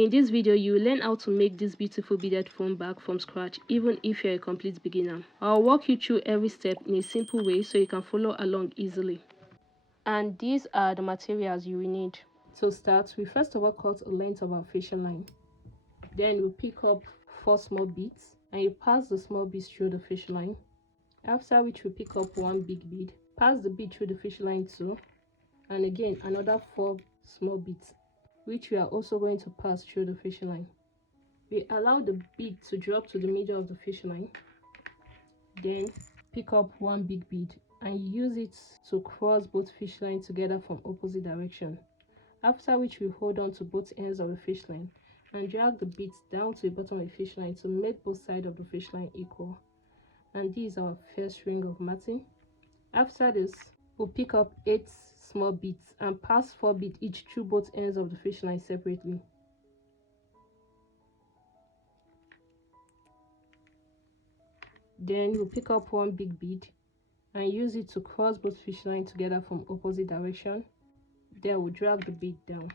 In this video, you will learn how to make this beautiful beaded phone bag from scratch, even if you're a complete beginner. I'll walk you through every step in a simple way so you can follow along easily. And these are the materials you will need. To start, we first of all cut a length of our fishing line. Then we pick up 4 small beads and you pass the small beads through the fishing line. After which we pick up 1 big bead, pass the bead through the fishing line too, and again another 4 small beads, which we are also going to pass through the fishing line. We allow the bead to drop to the middle of the fishing line. Then pick up 1 big bead and use it to cross both fish lines together from opposite direction. After which we hold on to both ends of the fish line and drag the beads down to the bottom of the fish line to make both sides of the fish line equal. And this is our first ring of matting. After this, we'll pick up 8 small beads and pass 4 beads each through both ends of the fish line separately. Then we'll pick up 1 big bead and use it to cross both fish lines together from opposite direction. Then we'll drag the bead down.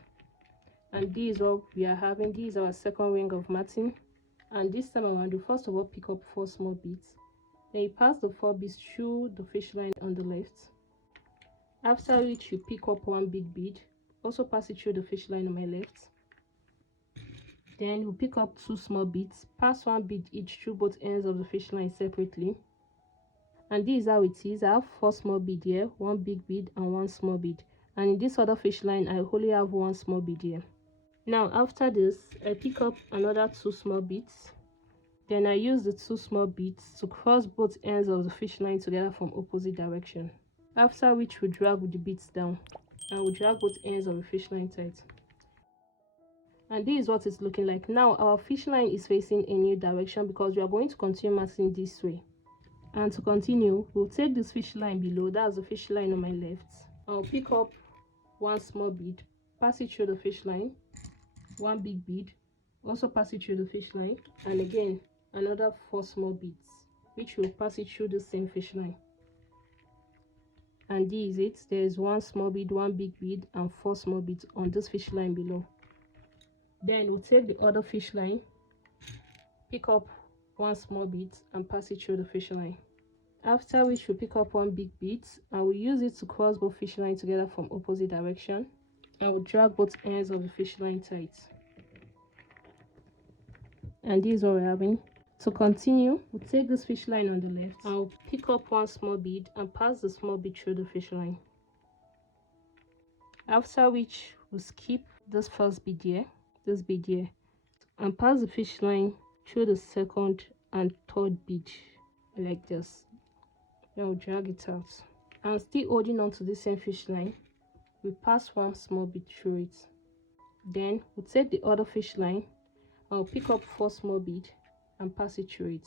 And this is what we are having. This is our second ring of matting. And this time around, we first of all pick up 4 small beads. Then you pass the 4 beads through the fish line on the left. After which you pick up 1 big bead, also pass it through the fish line on my left. Then you pick up 2 small beads, pass 1 bead each through both ends of the fish line separately. And this is how it is. I have 4 small beads here, 1 big bead and 1 small bead. And in this other fish line, I only have 1 small bead here. Now after this, I pick up another 2 small beads. Then I use the 2 small beads to cross both ends of the fish line together from opposite direction. After which we drag with the beads down and we drag both ends of the fish line tight. And this is what it's looking like. Now our fish line is facing a new direction because we are going to continue matting this way. And to continue, we'll take this fish line below, that's the fish line on my left. I'll pick up 1 small bead, pass it through the fish line, 1 big bead, also pass it through the fish line, and again another 4 small beads, which will pass it through the same fish line. And this is it. There is 1 small bead, 1 big bead and 4 small beads on this fish line below. Then we'll take the other fish line, pick up 1 small bead and pass it through the fish line. After which we pick up 1 big bead and we use it to cross both fish lines together from opposite direction, and we'll drag both ends of the fish line tight. And this is what we're having. To continue, we'll take this fish line on the left and we'll pick up 1 small bead and pass the small bead through the fish line. After which we'll skip this first bead here, this bead here, and pass the fish line through the second and third bead like this. Then we'll drag it out. And still holding on to the same fish line, we pass 1 small bead through it. Then we'll take the other fish line and we'll pick up 4 small bead and pass it through it.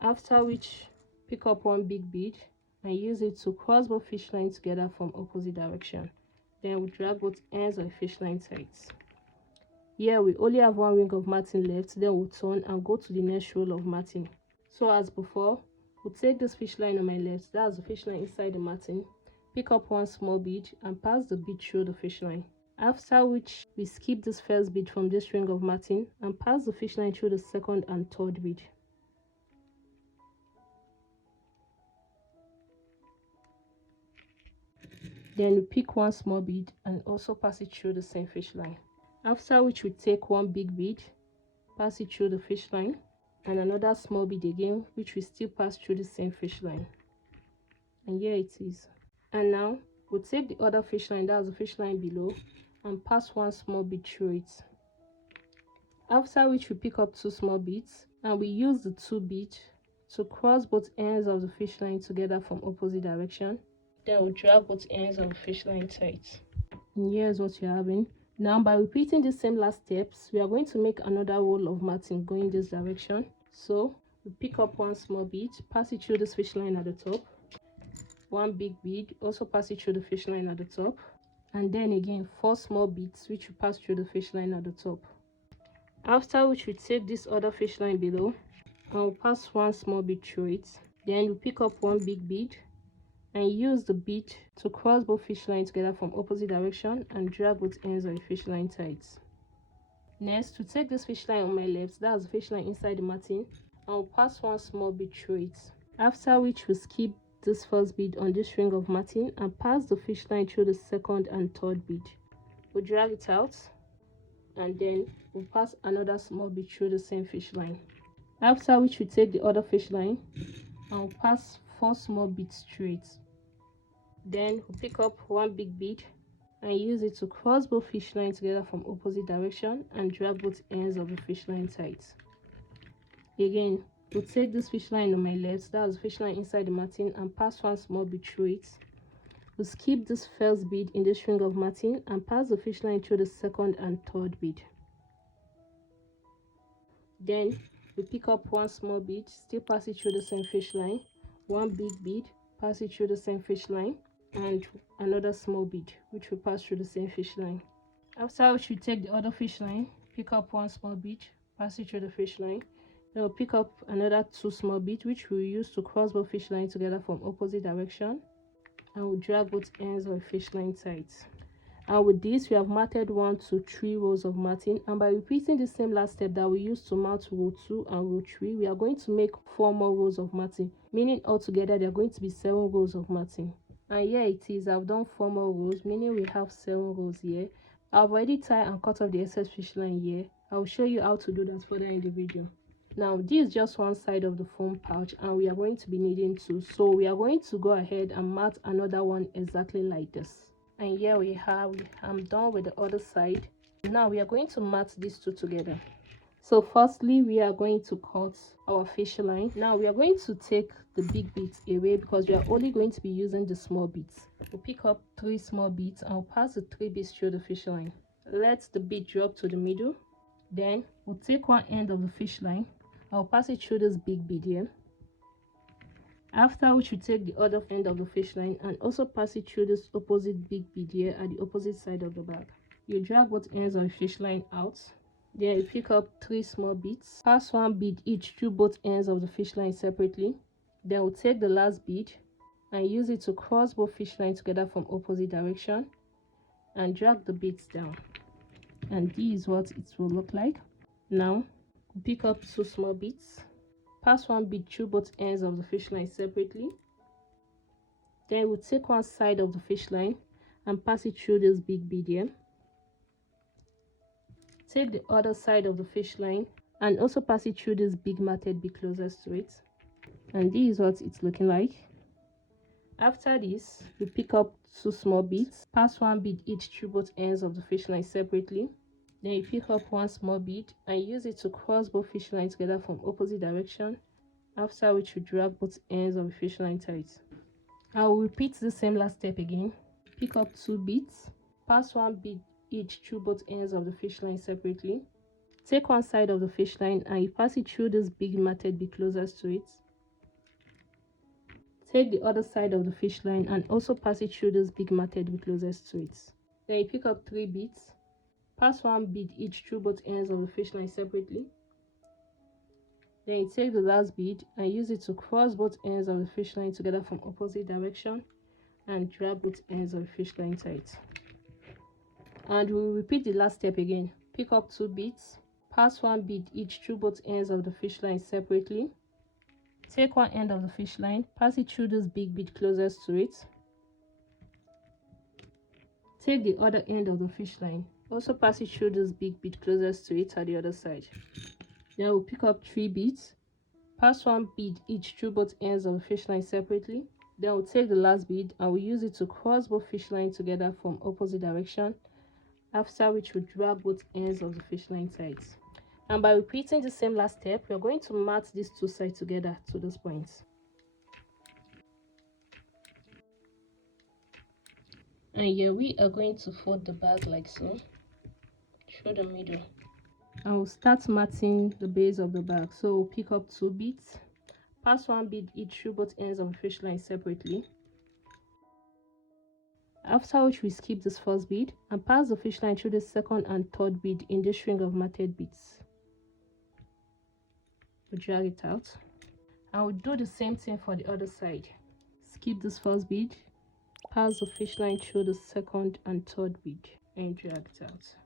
After which, pick up 1 big bead and use it to cross both fish lines together from opposite direction. Then we'll drag both ends of the fish line tight. Here we only have 1 ring of matting left. Then we'll turn and go to the next roll of matting. So as before, we'll take this fish line on my left, that's the fish line inside the matting, pick up 1 small bead and pass the bead through the fish line. After which we skip this first bead from this ring of matting and pass the fish line through the second and third bead. Then we pick 1 small bead and also pass it through the same fish line. After which we take 1 big bead, pass it through the fish line, and another small bead again, which we still pass through the same fish line. And here it is. And now we'll take the other fish line, that's the fish line below, and pass 1 small bead through it. After which we pick up 2 small beads and we use the 2 beads to cross both ends of the fish line together from opposite direction. Then we'll drag both ends of the fish line tight. And here's what you're having. Now by repeating the same last steps, we are going to make another roll of matting going this direction. So we pick up 1 small bead, pass it through this fish line at the top, 1 big bead, also pass it through the fish line at the top, and then again 4 small beads which we pass through the fish line at the top. After which we take this other fish line below and we'll pass 1 small bead through it. Then we pick up 1 big bead and use the bead to cross both fish lines together from opposite direction and drag both ends of the fish line tight. Next, to take this fish line on my left, that's the fish line inside the matting, I'll pass one small bead through it. After which we skip this first bead on this ring of matting and pass the fish line through the second and third bead. We'll drag it out and then we'll pass another small bead through the same fish line. After which we take the other fish line and we'll pass 4 small beads through it. Then we'll pick up one big bead and use it to cross both fish lines together from opposite direction and drag both ends of the fish line tight. Again, we'll take this fish line on my left, that's the fish line inside the matting, and pass one small bead through it. We'll skip this first bead in this ring of matting and pass the fish line through the second and third bead. Then we pick up one small bead, still pass it through the same fish line, one big bead, pass it through the same fish line, and another small bead which will pass through the same fish line. After which we take the other fish line, pick up one small bead, pass it through the fish line. Then we'll pick up another 2 small beads which we'll use to cross both fish lines together from opposite direction, and we'll drag both ends of the fish line tight. And with this, we have matted 1 to 3 rows of matting, and by repeating the same last step that we used to mount row 2 and row 3, we are going to make 4 more rows of matting, meaning altogether there are going to be 7 rows of matting. And here it is, I've done 4 more rows, meaning we have 7 rows here. I've already tied and cut off the excess fish line here. I'll show you how to do that further in the video. Now this is just one side of the foam pouch and we are going to be needing 2, so we are going to go ahead and mat another one exactly like this. And here we have, I'm done with the other side. Now we are going to mat these 2 together. So firstly, we are going to cut our fish line. Now we are going to take the big beads away because we are only going to be using the small beads. We'll pick up 3 small beads and we'll pass the 3 beads through the fish line. Let the bead drop to the middle. Then we'll take one end of the fish line. I'll pass it through this big bead here. After which we take the other end of the fish line and also pass it through this opposite big bead here at the opposite side of the bag. You drag both ends of the fish line out. Then you pick up 3 small beads, pass 1 bead each through both ends of the fish line separately. Then we'll take the last bead and use it to cross both fish lines together from opposite direction and drag the beads down. And this is what it will look like. Now we'll pick up 2 small beads, pass 1 bead through both ends of the fish line separately. Then we'll take one side of the fish line and pass it through this big bead here. Take the other side of the fish line and also pass it through this big matted bead closest to it. And this is what it's looking like. After this, we pick up 2 small beads, pass 1 bead each through both ends of the fish line separately. Then you pick up 1 small bead and use it to cross both fish lines together from opposite direction. After which you drag both ends of the fish line tight. I will repeat the same last step again. Pick up 2 beads, pass 1 bead each through both ends of the fish line separately. Take one side of the fish line and you pass it through this big matted bead closest to it. Take the other side of the fish line and also pass it through this big matted bead closest to it. Then you pick up 3 beads, pass 1 bead each through both ends of the fish line separately. Then you take the last bead and use it to cross both ends of the fish line together from opposite direction and drag both ends of the fish line tight. And we'll repeat the last step again. Pick up 2 beads, pass 1 bead each through both ends of the fish line separately. Take one end of the fish line, pass it through this big bead closest to it. Take the other end of the fish line, also pass it through this big bead closest to it at the other side. Then we'll pick up 3 beads, pass 1 bead each through both ends of the fish line separately. Then we'll take the last bead and we'll use it to cross both fish lines together from opposite direction. After which we'll drag both ends of the fish line tight. And by repeating the same last step, we are going to mat these 2 sides together to this point. And here we are going to fold the bag like so, through the middle. And we'll start matting the base of the bag. So we'll pick up 2 beads, pass 1 bead each through both ends of the fish line separately. After which we skip this first bead and pass the fish line through the second and third bead in this string of matted beads. We'll drag it out and we'll do the same thing for the other side. Skip this first bead, pass the fish line through the second and third bead and drag it out.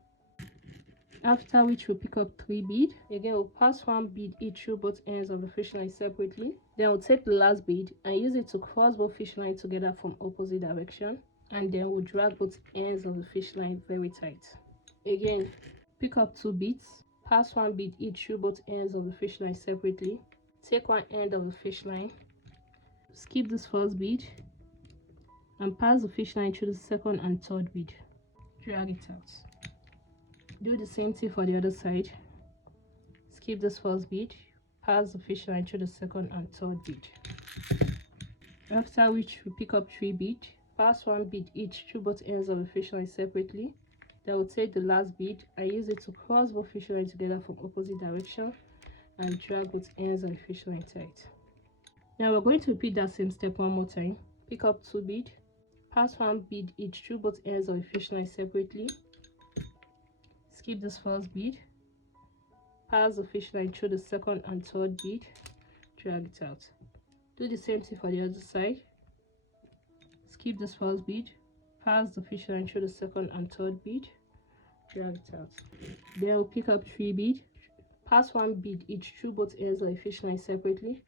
After which we'll pick up 3 beads. Again, we'll pass 1 bead each through both ends of the fish line separately. Then we'll take the last bead and use it to cross both fish lines together from opposite direction. And then we'll drag both ends of the fish line very tight. Again, pick up 2 beads, pass 1 bead each through both ends of the fish line separately. Take one end of the fish line, skip this first bead, and pass the fish line through the second and third bead. Drag it out. Do the same thing for the other side. Skip this first bead, pass the fish line through the second and third bead. After which we pick up 3 beads, pass 1 bead each through both ends of the fish line separately. Then we'll take the last bead and use it to cross both fish lines together from opposite direction and drag both ends of the fish line tight. Now we're going to repeat that same step one more time. Pick up 2 beads, pass 1 bead each through both ends of the fish line separately. Skip this first bead, pass the fish line through the second and third bead, drag it out. Do the same thing for the other side. Skip this first bead, pass the fish line through the second and third bead, drag it out. Then we'll pick up 3 beads, pass 1 bead each through both ends of the fish line separately.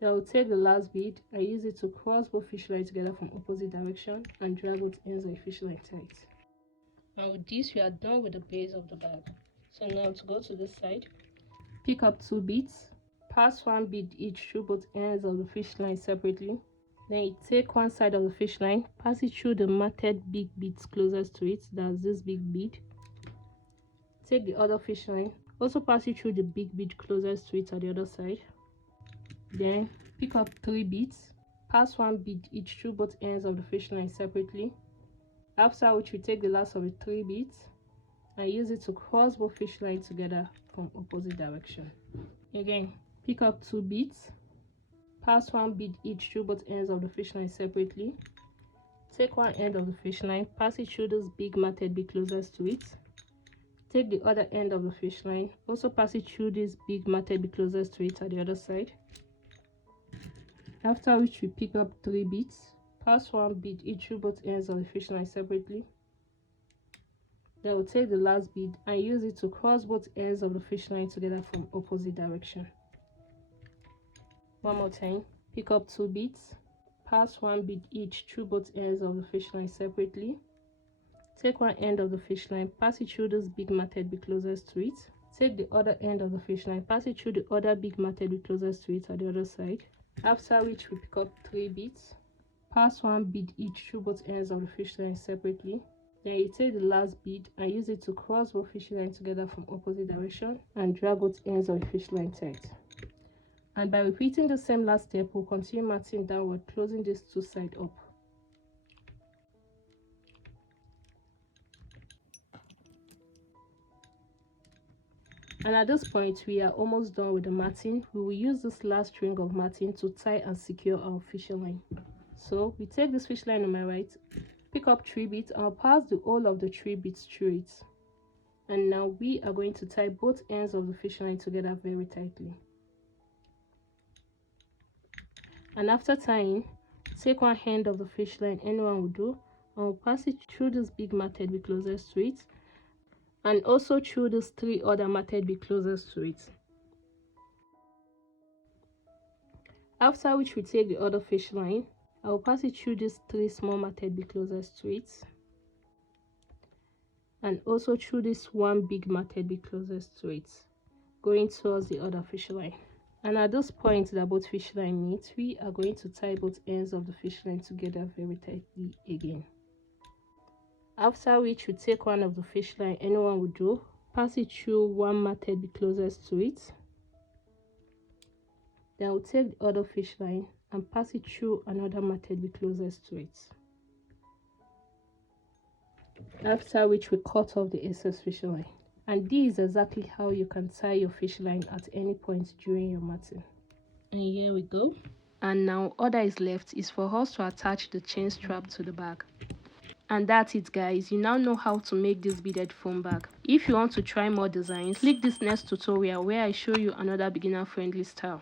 Then we'll take the last bead and use it to cross both fish lines together from opposite direction and drag both ends of the fish line tight. And with this, we are done with the base of the bag. So now to go to this side, pick up 2 beads, pass 1 bead each through both ends of the fish line separately. Then you take one side of the fish line, pass it through the matted big beads closest to it, that's this big bead. Take the other fish line, also pass it through the big bead closest to it at the other side. Then pick up 3 beads, pass 1 bead each through both ends of the fish line separately. After which we take the last of the 3 beads and use it to cross both fish lines together from opposite direction. Again, pick up 2 beads, pass 1 bead each through both ends of the fish line separately. Take one end of the fish line, pass it through this big matted bead closest to it. Take the other end of the fish line, also pass it through this big matted bead closest to it at the other side. After which we pick up 3 beads, pass 1 bead each through both ends of the fish line separately. Then we'll take the last bead and use it to cross both ends of the fish line together from opposite direction. One more time, pick up 2 beads, pass 1 bead each through both ends of the fish line separately. Take one end of the fish line, pass it through this big matted bead closest to it. Take the other end of the fish line, pass it through the other big matted bead closest to it at the other side. After which we pick up 3 beads, pass 1 bead each through both ends of the fish line separately. Then you take the last bead and use it to cross both fish lines together from opposite direction and drag both ends of the fish line tight. And by repeating the same last step, we'll continue matting downward, closing these 2 sides up. And at this point, we are almost done with the matting. We will use this last string of matting to tie and secure our fish line. So we take this fish line on my right, pick up 3 beads, and I'll pass the whole of the 3 beads through it. And now we are going to tie both ends of the fish line together very tightly. And after tying, take one end of the fish line, anyone will do, and we'll pass it through this big matted bead closest to it, and also through these 3 other matted bead closest to it. After which we take the other fish line, I will pass it through these 3 small matted bead closest to it, and also through this 1 big matted bead closest to it, going towards the other fish line. And at this point that both fish line meet, we are going to tie both ends of the fish line together very tightly again. After which we take one of the fish line, anyone will do, pass it through 1 matted bead closest to it. Then we'll take the other fish line and pass it through another matted bead closest to it. After which we cut off the excess fish line. And this is exactly how you can tie your fish line at any point during your matting. And here we go. And now all that is left is for us to attach the chain strap to the bag. And that's it, guys. You now know how to make this beaded phone bag. If you want to try more designs, click this next tutorial where I show you another beginner friendly style.